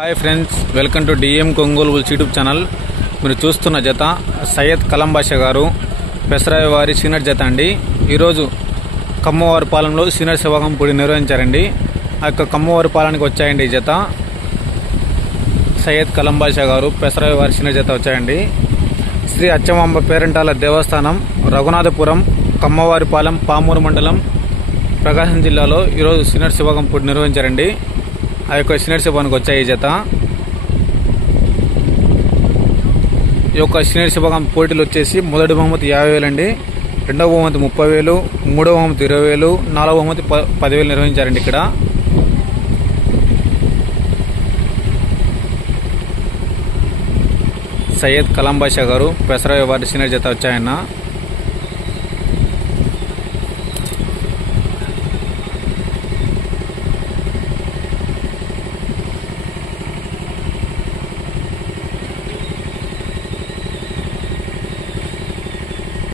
Hi friends, welcome to DM కొంగోలు bulls YouTube channel. మీరు చూస్తున్న జత సయ్యద్ కలం బాషా గారు పెసరాయి వారి సీనియర్ జత అండి. ఈరోజు కమ్మవారి పాలెంలో సీనియర్ శివగం పొడి నిర్వహించారండి. ఆ యొక్క కమ్మవారి పాలనకి వచ్చాయండి ఈ జత. సయ్యద్ కలం బాషా గారు పెసరాయి వారి సీనియర్ జత వచ్చాయండి. శ్రీ అచ్చమాంబ పేరంటాల దేవస్థానం, రఘునాథపురం, కమ్మవారి పాలెం, పామూరు మండలం, ప్రకాశం జిల్లాలో ఈరోజు సీనియర్ శివగం పొడి నిర్వహించారండి. ఆ యొక్క సీనియర్ శివానికి వచ్చాయి ఈ జత. ఈ యొక్క సీనియర్ శివగం పోటీలు వచ్చేసి మొదటి బహుమతి 50,000 అండి, రెండవ బహుమతి 30,000, మూడవ బహుమతి 20,000, నాలుగవ బహుమతి 10,000 నిర్వహించారండి. ఇక్కడ సయ్యద్ కలం బాషా గారు పెసరాయి వారి సీనియర్ జత వచ్చాయన్న.